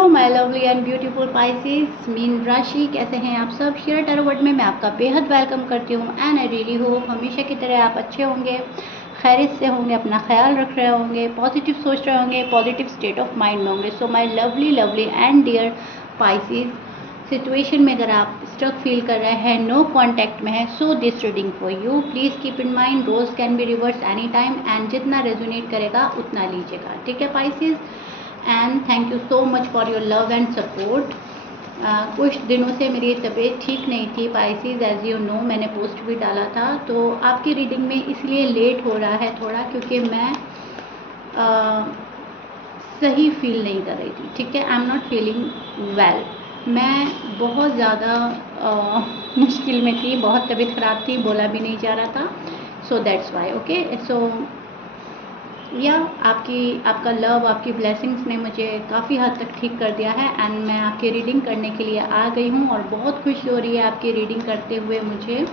Hello my lovely and beautiful Pisces, mean राशि, कैसे हैं आप सब। शेयर टैरो वर्ड में मैं आपका बेहद वेलकम करती हूँ एंड आई रियली होप हमेशा की तरह आप अच्छे होंगे, खैरियत से होंगे, अपना ख्याल रख रहे होंगे, पॉजिटिव सोच रहे होंगे, पॉजिटिव स्टेट ऑफ माइंड में होंगे। So my lovely lovely and dear pieces, situation में अगर आप स्टक फील कर रहे हैं, नो कांटेक्ट में है, so this reading for you. Please keep in mind rose can be reverse any time and जितना रेजोनेट करेगा उतना लीजिएगा, ठीक है pieces. And thank you so much for your love and support. कुछ दिनों से मेरी तबीयत ठीक नहीं थी पाइसेस, एज यू नो मैंने पोस्ट भी डाला था। तो आपकी रीडिंग में इसलिए लेट हो रहा है थोड़ा, क्योंकि मैं सही फील नहीं कर रही थी, ठीक है। I am not feeling well, मैं बहुत ज़्यादा मुश्किल में थी, बहुत तबीयत ख़राब थी, बोला भी नहीं जा रहा था। So that's why, okay. So या आपका लव, आपकी ब्लेसिंग्स ने मुझे काफ़ी हद तक ठीक कर दिया है एंड मैं आपकी रीडिंग करने के लिए आ गई हूँ और बहुत खुशी हो रही है आपकी रीडिंग करते हुए मुझे।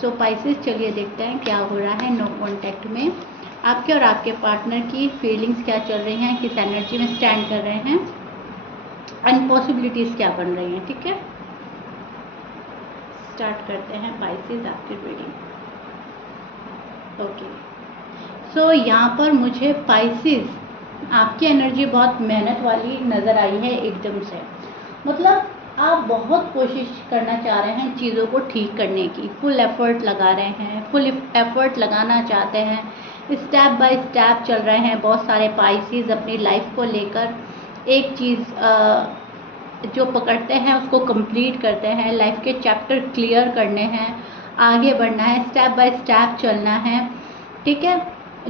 सो पाइसेस, चलिए देखते हैं क्या हो रहा है नो कॉन्टैक्ट में। आपके और आपके पार्टनर की फीलिंग्स क्या चल रही हैं, किस एनर्जी में स्टैंड कर रहे हैं एंड पॉसिबिलिटीज़ क्या बन रही हैं, ठीक है। स्टार्ट करते हैं पाइसेस आपकी रीडिंग, ओके। सो यहाँ पर मुझे पाइसेस आपकी एनर्जी बहुत मेहनत वाली नज़र आई है एकदम से। मतलब आप बहुत कोशिश करना चाह रहे हैं चीज़ों को ठीक करने की, फुल एफर्ट लगा रहे हैं, फुल एफर्ट लगाना चाहते हैं, स्टेप बाय स्टेप चल रहे हैं बहुत सारे पाइसेस अपनी लाइफ को लेकर। एक चीज़ जो पकड़ते हैं उसको कंप्लीट करते हैं, लाइफ के चैप्टर क्लियर करने हैं, आगे बढ़ना है, स्टेप बाय स्टेप चलना है, ठीक है।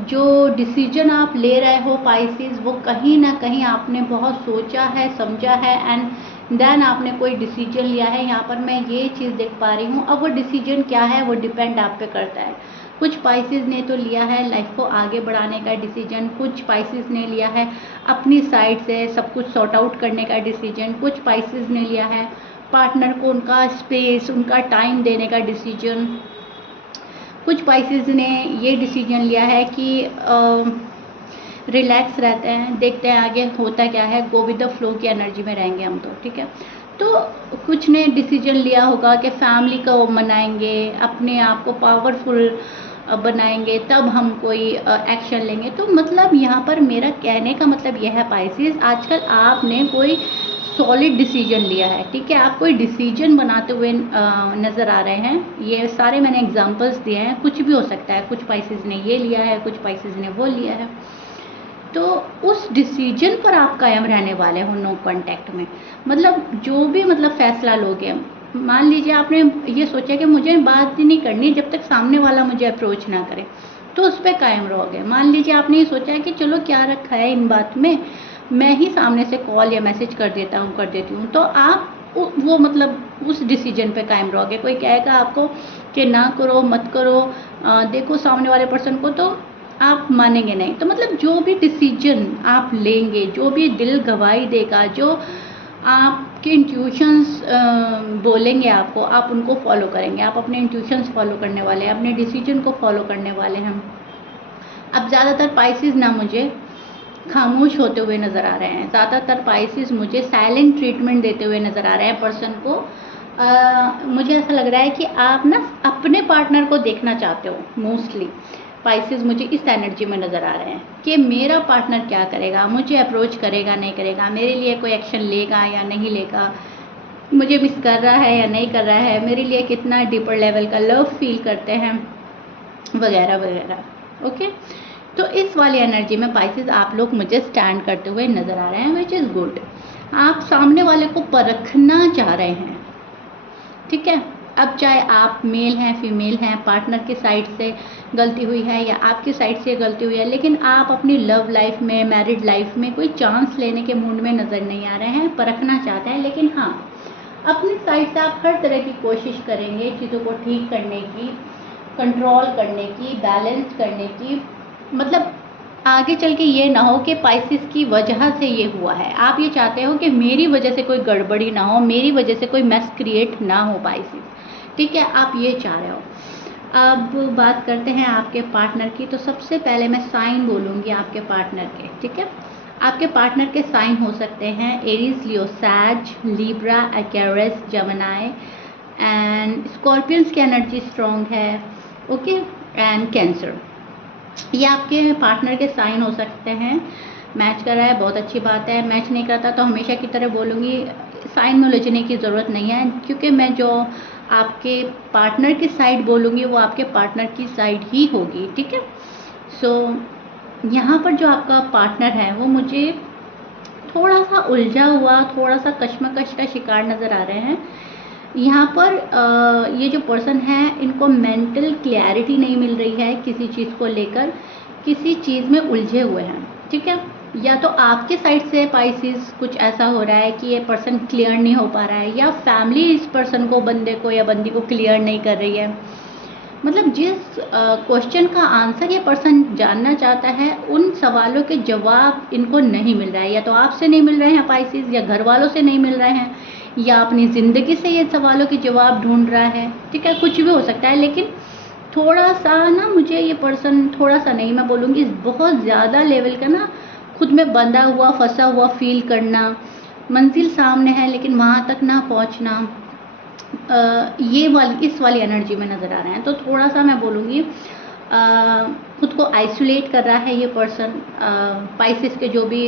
जो डिसीजन आप ले रहे हो पाइसेस, वो कहीं ना कहीं आपने बहुत सोचा है, समझा है एंड देन आपने कोई डिसीजन लिया है। यहाँ पर मैं ये चीज़ देख पा रही हूँ। अब वो डिसीजन क्या है वो डिपेंड आप पे करता है। कुछ पाइसेस ने तो लिया है लाइफ को आगे बढ़ाने का डिसीजन, कुछ पाइसेस ने लिया है अपनी साइड से सब कुछ सॉर्ट आउट करने का डिसीजन, कुछ पाइसेस ने लिया है पार्टनर को उनका स्पेस, उनका टाइम देने का डिसीजन, कुछ पाइसेस ने ये डिसीजन लिया है कि रिलैक्स रहते हैं, देखते हैं आगे होता क्या है, गो विद द फ्लो की एनर्जी में रहेंगे हम तो, ठीक है। तो कुछ ने डिसीजन लिया होगा कि फैमिली को मनाएंगे, अपने आप को पावरफुल बनाएंगे, तब हम कोई एक्शन लेंगे। तो मतलब यहाँ पर मेरा कहने का मतलब यह है पाइसेस, आजकल आपने कोई सॉलिड डिसीजन लिया है, ठीक है। आप कोई डिसीजन बनाते हुए नज़र आ रहे हैं। ये सारे मैंने एग्जांपल्स दिए हैं, कुछ भी हो सकता है, कुछ पाइसेस ने ये लिया है, कुछ पाइसेस ने वो लिया है। तो उस डिसीजन पर आप कायम रहने वाले हो नो कांटेक्ट में। मतलब जो भी फैसला लोगे, मान लीजिए आपने ये सोचा कि मुझे बात ही नहीं करनी जब तक सामने वाला मुझे अप्रोच ना करे, तो उस पर कायम रहोगे। मान लीजिए आपने ये सोचा है कि चलो क्या रखा है इन बात में, मैं ही सामने से कॉल या मैसेज कर देती हूँ, तो आप वो उस डिसीजन पे कायम रहोगे। कोई कहेगा आपको कि ना करो, मत करो, देखो सामने वाले पर्सन को, तो आप मानेंगे नहीं। तो जो भी डिसीजन आप लेंगे, जो भी दिल गवाही देगा, जो आपके इंट्यूशंस बोलेंगे आपको, आप उनको फॉलो करेंगे। आप अपने इंट्यूशंस फॉलो करने वाले हैं, अपने डिसीजन को फॉलो करने वाले हैं। अब ज़्यादातर पाइसेस ना मुझे खामोश होते हुए नज़र आ रहे हैं, ज़्यादातर पाइसेस मुझे साइलेंट ट्रीटमेंट देते हुए नज़र आ रहे हैं पर्सन को। मुझे ऐसा लग रहा है कि आप ना अपने पार्टनर को देखना चाहते हो मोस्टली। पाइसेस मुझे इस एनर्जी में नज़र आ रहे हैं कि मेरा पार्टनर क्या करेगा, मुझे अप्रोच करेगा नहीं करेगा, मेरे लिए कोई एक्शन लेगा या नहीं लेगा, मुझे मिस कर रहा है या नहीं कर रहा है, मेरे लिए कितना डीपर लेवल का लव फील करते हैं, वगैरह वगैरह, ओके। तो इस वाली एनर्जी में पाइसेस आप लोग मुझे स्टैंड करते हुए नज़र आ रहे हैं, विच इज़ गुड। आप सामने वाले को परखना चाह रहे हैं, ठीक है। अब चाहे आप मेल हैं, फीमेल हैं, पार्टनर की साइड से गलती हुई है या आपकी साइड से गलती हुई है, लेकिन आप अपनी लव लाइफ में, मैरिड लाइफ में कोई चांस लेने के मूड में नज़र नहीं आ रहे हैं, परखना चाहते हैं। लेकिन हाँ, अपनी साइड से आप हर तरह की कोशिश करेंगे चीज़ों को ठीक करने की, कंट्रोल करने की, बैलेंस करने की। आगे चल के ये ना हो कि पाइसेस की वजह से ये हुआ है। आप ये चाहते हो कि मेरी वजह से कोई गड़बड़ी ना हो, मेरी वजह से कोई मैस क्रिएट ना हो पाइसेस, ठीक है। आप ये चाह रहे हो। अब बात करते हैं आपके पार्टनर की। तो सबसे पहले मैं साइन बोलूँगी आपके पार्टनर के, ठीक है। आपके पार्टनर के साइन हो सकते हैं एरीज, लियो, सैज, Libra, Aquarius, Gemini and Scorpions की एनर्जी स्ट्रॉन्ग है, ओके, एंड कैंसर। ये आपके पार्टनर के साइन हो सकते हैं। मैच कर रहा है बहुत अच्छी बात है, मैच नहीं करता तो हमेशा की तरह बोलूँगी साइन में उलझने की ज़रूरत नहीं है, क्योंकि मैं जो आपके पार्टनर की साइड बोलूँगी वो आपके पार्टनर की साइड ही होगी, ठीक है। सो यहाँ पर जो आपका पार्टनर है वो मुझे थोड़ा सा उलझा हुआ, थोड़ा सा कश्मकश का शिकार नज़र आ रहे हैं। यहाँ पर ये जो पर्सन है इनको मेंटल क्लैरिटी नहीं मिल रही है किसी चीज़ को लेकर, किसी चीज़ में उलझे हुए हैं, ठीक है। या तो आपके साइड से पाइसिस कुछ ऐसा हो रहा है कि ये पर्सन क्लियर नहीं हो पा रहा है, या फैमिली इस पर्सन को, बंदे को या बंदी को क्लियर नहीं कर रही है। मतलब जिस क्वेश्चन का आंसर ये पर्सन जानना चाहता है उन सवालों के जवाब इनको नहीं मिल रहा है, या तो आपसे नहीं मिल रहे हैं पाइसिस, या घर वालों से नहीं मिल रहे हैं, या अपनी ज़िंदगी से ये सवालों के जवाब ढूंढ रहा है, ठीक है। कुछ भी हो सकता है, लेकिन थोड़ा सा ना मुझे ये पर्सन, थोड़ा सा नहीं मैं बोलूँगी बहुत ज़्यादा लेवल का ना खुद में बंधा हुआ, फंसा हुआ फील करना, मंजिल सामने है लेकिन वहाँ तक ना पहुँचना, इस वाली एनर्जी में नज़र आ रहे हैं। तो थोड़ा सा मैं बोलूँगी खुद को आइसोलेट कर रहा है ये पर्सन। पाइसिस के जो भी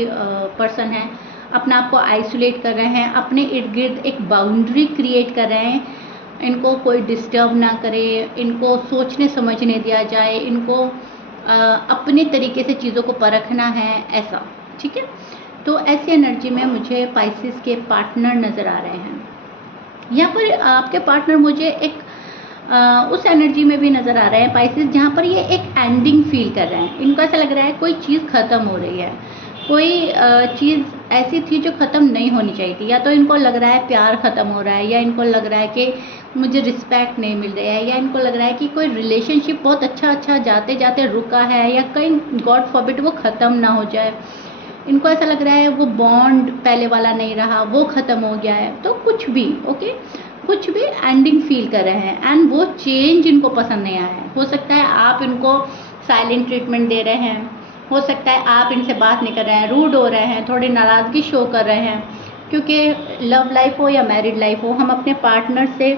पर्सन हैं अपने आप को आइसोलेट कर रहे हैं, अपने इर्द गिर्द एक बाउंड्री क्रिएट कर रहे हैं, इनको कोई डिस्टर्ब ना करे, इनको सोचने समझने दिया जाए, इनको अपने तरीके से चीज़ों को परखना है, ऐसा, ठीक है। तो ऐसी एनर्जी में मुझे पाइसिस के पार्टनर नज़र आ रहे हैं। यहाँ पर आपके पार्टनर मुझे एक उस एनर्जी में भी नज़र आ रहे हैं पाइसिस, जहाँ पर ये एक एंडिंग फील कर रहे हैं। इनको ऐसा लग रहा है कोई चीज़ ख़त्म हो रही है, कोई चीज़ ऐसी थी जो ख़त्म नहीं होनी चाहिए थी, या तो इनको लग रहा है प्यार ख़त्म हो रहा है, या इनको लग रहा है कि मुझे रिस्पेक्ट नहीं मिल रहा है, या इनको लग रहा है कि कोई रिलेशनशिप बहुत अच्छा जाते जाते रुका है, या कहीं गॉड फॉरबिड वो ख़त्म ना हो जाए। इनको ऐसा लग रहा है वो बॉन्ड पहले वाला नहीं रहा, वो ख़त्म हो गया है। तो कुछ भी, ओके, कुछ भी एंडिंग फील कर रहे हैं, एंड वो चेंज इनको पसंद नहीं आया है। हो सकता है आप इनको साइलेंट ट्रीटमेंट दे रहे हैं, हो सकता है आप इनसे बात नहीं कर रहे हैं, रूड हो रहे हैं, थोड़ी नाराज़गी शो कर रहे हैं, क्योंकि लव लाइफ हो या मैरिड लाइफ हो, हम अपने पार्टनर से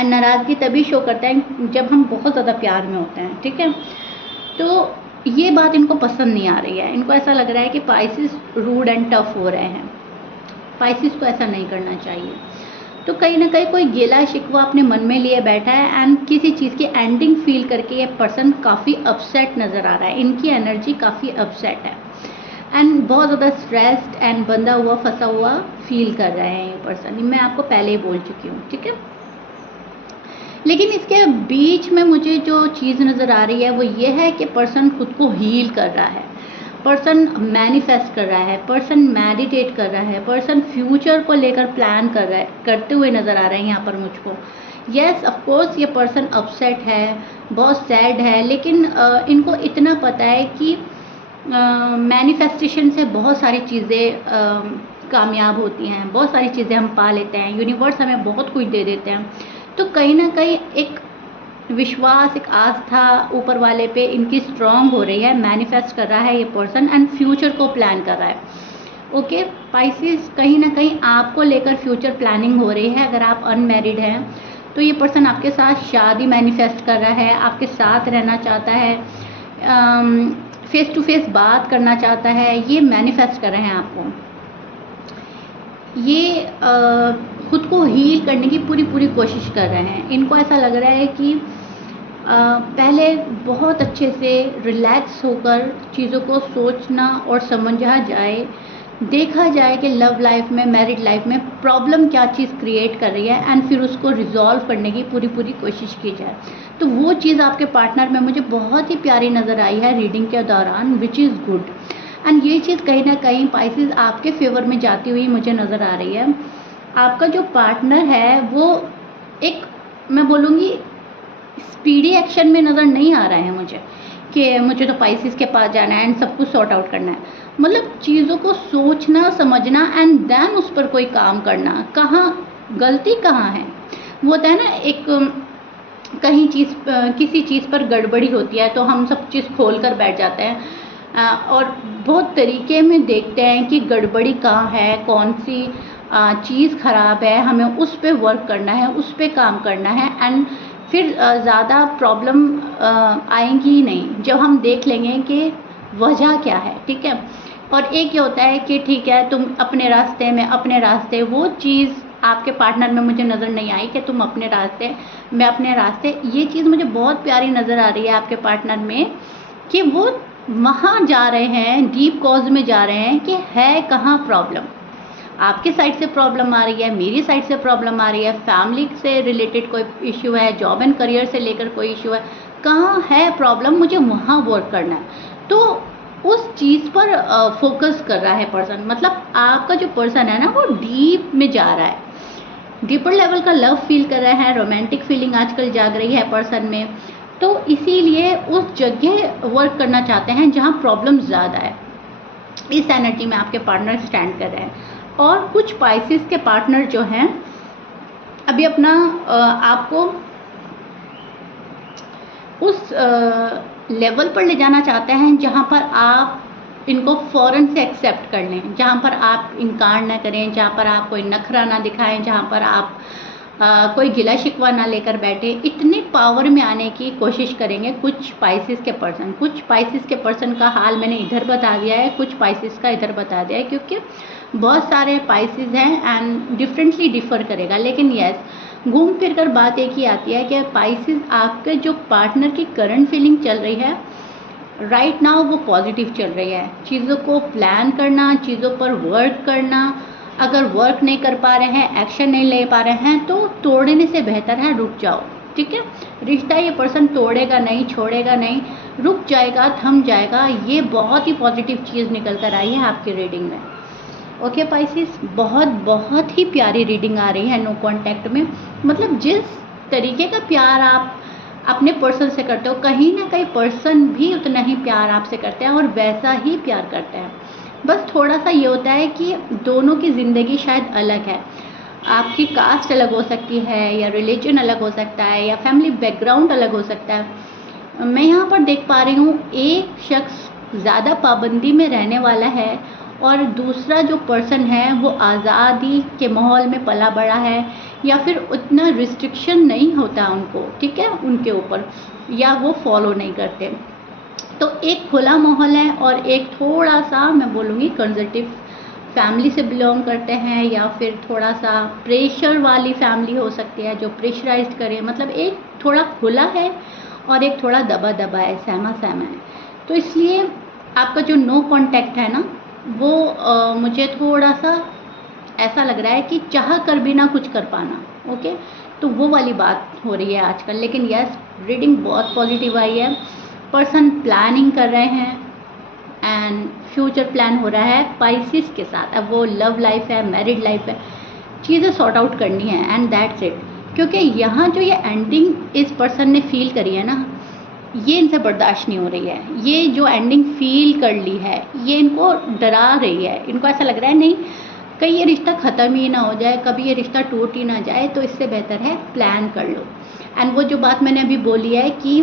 नाराज़गी तभी शो करते हैं जब हम बहुत ज़्यादा प्यार में होते हैं, ठीक है। तो ये बात इनको पसंद नहीं आ रही है। इनको ऐसा लग रहा है कि पाइसिस रूड एंड टफ हो रहे हैं। पाइसिस को ऐसा नहीं करना चाहिए। तो कहीं ना कहीं कोई गिला शिकवा अपने मन में लिए बैठा है, एंड किसी चीज़ की एंडिंग फील करके ये पर्सन काफ़ी अपसेट नज़र आ रहा है। इनकी एनर्जी काफ़ी अपसेट है, एंड बहुत ज़्यादा स्ट्रेस्ड एंड बंधा हुआ, फंसा हुआ फील कर रहे हैं ये पर्सन। मैं आपको पहले ही बोल चुकी हूँ, ठीक है। लेकिन इसके बीच में मुझे जो चीज़ नज़र आ रही है वो ये है कि पर्सन खुद को हील कर रहा है, पर्सन मैनिफेस्ट कर रहा है, पर्सन मेडिटेट कर रहा है, पर्सन फ्यूचर को लेकर प्लान कर रहा है, करते हुए नज़र आ रहे हैं यहाँ पर मुझको। येस, ऑफ कोर्स ये पर्सन अपसेट है, बहुत सैड है, लेकिन इनको इतना पता है कि मैनिफेस्टेशन से बहुत सारी चीज़ें कामयाब होती हैं, बहुत सारी चीज़ें हम पा लेते हैं, यूनिवर्स हमें बहुत कुछ दे देते हैं। तो कहीं ना कहीं एक विश्वास, एक आस्था ऊपर वाले पे इनकी स्ट्रांग हो रही है, मैनिफेस्ट कर रहा है ये पर्सन, एंड फ्यूचर को प्लान कर रहा है। ओके पाइसिस, कहीं ना कहीं आपको लेकर फ्यूचर प्लानिंग हो रही है। अगर आप अनमैरिड हैं तो ये पर्सन आपके साथ शादी मैनिफेस्ट कर रहा है, आपके साथ रहना चाहता है, फेस टू फेस बात करना चाहता है, ये मैनिफेस्ट कर रहे हैं आपको। ये खुद को हील करने की पूरी कोशिश कर रहे हैं। इनको ऐसा लग रहा है कि पहले बहुत अच्छे से रिलैक्स होकर चीज़ों को सोचना और समझा जाए, देखा जाए कि लव लाइफ में, मैरिड लाइफ में प्रॉब्लम क्या चीज़ क्रिएट कर रही है, एंड फिर उसको रिजॉल्व करने की पूरी कोशिश की जाए। तो वो चीज़ आपके पार्टनर में मुझे बहुत ही प्यारी नज़र आई है रीडिंग के दौरान, विच इज़ गुड। एंड ये चीज़ कहीं ना कहीं पाइसिस आपके फेवर में जाती हुई मुझे नज़र आ रही है। आपका जो पार्टनर है वो एक, मैं बोलूँगी स्पीडी एक्शन में नज़र नहीं आ रहा है मुझे, कि मुझे तो पाइसिस के पास जाना है एंड सब कुछ सॉर्ट आउट करना है। मतलब चीज़ों को सोचना, समझना, एंड देन उस पर कोई काम करना। कहाँ गलती कहाँ है, वो होता है ना, एक कहीं चीज़, किसी चीज़ पर गड़बड़ी होती है तो हम सब चीज़ खोल कर बैठ जाते हैं, और बहुत तरीके में देखते हैं कि गड़बड़ी कहाँ है, कौन सी चीज़ ख़राब है, हमें उस पे वर्क करना है, उस पे काम करना है। एंड फिर ज़्यादा प्रॉब्लम आएंगी ही नहीं जब हम देख लेंगे कि वजह क्या है, ठीक है। और एक ये होता है कि ठीक है तुम अपने रास्ते में अपने रास्ते, वो चीज़ आपके पार्टनर में मुझे नज़र नहीं आई कि तुम अपने रास्ते मैं अपने रास्ते, ये चीज़ मुझे बहुत प्यारी नज़र आ रही है आपके पार्टनर में कि वो वहाँ जा रहे हैं, डीप कॉज में जा रहे हैं कि है कहाँ प्रॉब्लम। आपके साइड से प्रॉब्लम आ रही है, मेरी साइड से प्रॉब्लम आ रही है, फैमिली से रिलेटेड कोई इश्यू है, जॉब एंड करियर से लेकर कोई इश्यू है, कहाँ है प्रॉब्लम, मुझे वहाँ वर्क करना है। तो उस चीज़ पर फोकस कर रहा है पर्सन। मतलब आपका जो पर्सन है ना वो डीप में जा रहा है, डीपर लेवल का लव फील कर रहा है, रोमांटिक फीलिंग आजकल जाग रही है पर्सन में। तो इसीलिए उस जगह वर्क करना चाहते हैं जहाँ प्रॉब्लम ज़्यादा है। इस एनर्जी में आपके पार्टनर स्टैंड कर रहे हैं। और कुछ पाइसेस के पार्टनर जो हैं अभी अपना आपको उस लेवल पर ले जाना चाहते हैं जहाँ पर आप इनको फ़ौरन से एक्सेप्ट कर लें, जहाँ पर आप इनकार ना करें, जहाँ पर आप कोई नखरा ना दिखाएं, जहाँ पर आप कोई गिला शिकवा ना लेकर बैठे। इतने पावर में आने की कोशिश करेंगे कुछ पाइसेस के पर्सन। कुछ पाइसेस के पर्सन का हाल मैंने इधर बता दिया है, कुछ पाइसेस का इधर बता दिया है, क्योंकि बहुत सारे पाइसेस हैं एंड डिफरेंटली डिफर करेगा। लेकिन यस, घूम फिर कर बात एक ही आती है कि पाइसेस आपके जो पार्टनर की करंट फीलिंग चल रही है राइट नाउ वो पॉजिटिव चल रही है। चीज़ों को प्लान करना, चीज़ों पर वर्क करना, अगर वर्क नहीं कर पा रहे हैं, एक्शन नहीं ले पा रहे हैं, तो तोड़ने से बेहतर है रुक जाओ, ठीक है। रिश्ता ये पर्सन तोड़ेगा नहीं, छोड़ेगा नहीं, रुक जाएगा, थम जाएगा। ये बहुत ही पॉजिटिव चीज़ निकल कर आई है आपकी रीडिंग में। ओके पाइसेस, बहुत बहुत ही प्यारी रीडिंग आ रही है नो कॉन्टैक्ट में। मतलब जिस तरीके का प्यार आप अपने पर्सन से करते हो, कहीं ना कहीं पर्सन भी उतना ही प्यार आपसे करते हैं और वैसा ही प्यार करते हैं। बस थोड़ा सा ये होता है कि दोनों की ज़िंदगी शायद अलग है। आपकी कास्ट अलग हो सकती है, या रिलीजन अलग हो सकता है, या फैमिली बैकग्राउंड अलग हो सकता है। मैं यहाँ पर देख पा रही हूँ एक शख्स ज़्यादा पाबंदी में रहने वाला है और दूसरा जो पर्सन है वो आज़ादी के माहौल में पला बड़ा है, या फिर उतना रिस्ट्रिक्शन नहीं होता उनको, ठीक है, उनके ऊपर, या वो फॉलो नहीं करते। तो एक खुला माहौल है और एक थोड़ा सा मैं बोलूँगी कंजर्वेटिव फैमिली से बिलोंग करते हैं, या फिर थोड़ा सा प्रेशर वाली फैमिली हो सकती है जो प्रेशराइज्ड करे। मतलब एक थोड़ा खुला है और एक थोड़ा दबा दबा है, सहमा सहमा है। तो इसलिए आपका जो नो कॉन्टैक्ट है ना वो मुझे थोड़ा सा ऐसा लग रहा है कि चाह कर भी ना कुछ कर पाना। ओके, तो वो वाली बात हो रही है आजकल। लेकिन यस, रीडिंग बहुत पॉजिटिव आई है। पर्सन प्लानिंग कर रहे हैं एंड फ्यूचर प्लान हो रहा है पाइसेस के साथ। अब वो लव लाइफ है, मैरिड लाइफ है, चीज़ें सॉर्ट आउट करनी है एंड दैट्स इट। क्योंकि यहाँ जो ये एंडिंग इस पर्सन ने फील करी है ना, ये इनसे बर्दाश्त नहीं हो रही है। ये जो एंडिंग फील कर ली है ये इनको डरा रही है। इनको ऐसा लग रहा है नहीं कहीं ये रिश्ता ख़त्म ही ना हो जाए, कभी ये रिश्ता टूट ही ना जाए, तो इससे बेहतर है प्लान कर लो। एंड वो जो बात मैंने अभी बोली है कि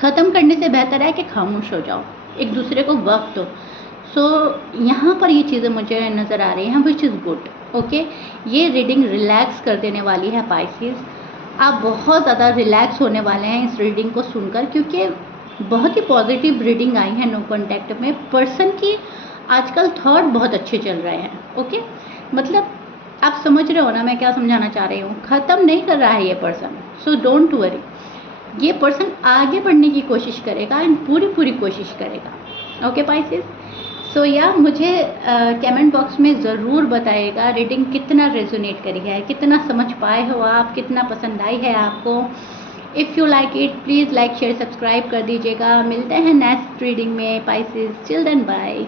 ख़त्म करने से बेहतर है कि खामोश हो जाओ, एक दूसरे को वक्त दो। सो यहाँ पर ये चीज़ें मुझे नज़र आ रही हैं विच इज़ गुड। ओके, ये रीडिंग रिलैक्स कर देने वाली है पाइसेस। आप बहुत ज़्यादा रिलैक्स होने वाले हैं इस रीडिंग को सुनकर, क्योंकि बहुत ही पॉजिटिव रीडिंग आई है नो कॉन्टैक्ट में। पर्सन की आजकल थॉट बहुत अच्छे चल रहे हैं। ओके, मतलब आप समझ रहे हो ना मैं क्या समझाना चाह रही हूँ। ख़त्म नहीं कर रहा है ये पर्सन, सो डोंट वरी। ये पर्सन आगे बढ़ने की कोशिश करेगा एंड पूरी कोशिश करेगा। ओके पाइसेस, सो या मुझे कमेंट बॉक्स में ज़रूर बताइएगा रीडिंग कितना रेजोनेट करी है, कितना समझ पाए हो आप, कितना पसंद आई है आपको। If you like it please like share subscribe कर दीजिएगा। मिलते हैं नेक्स्ट रीडिंग में पाइसेस। Till then bye.